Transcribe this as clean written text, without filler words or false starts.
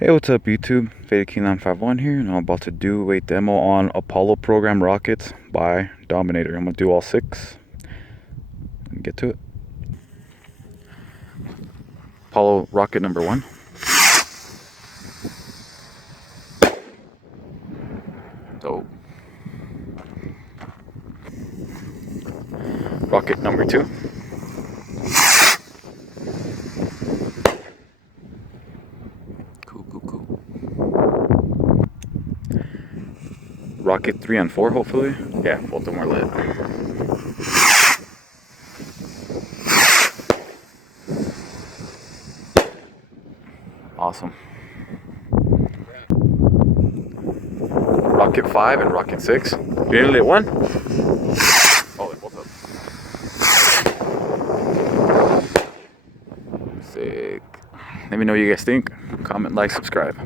Hey, what's up YouTube? King951 here, and I'm about to do a demo on Apollo program rockets by Dominator. I'm gonna do all 6 and get to it. Apollo rocket number 1. So, rocket number 2. Cool. Rocket 3 and 4, hopefully. Yeah, both of them are lit. Awesome. Rocket 5 and Rocket 6. You didn't lit one? Oh, they're both up. Sick. Let me know what you guys think. Comment, like, subscribe.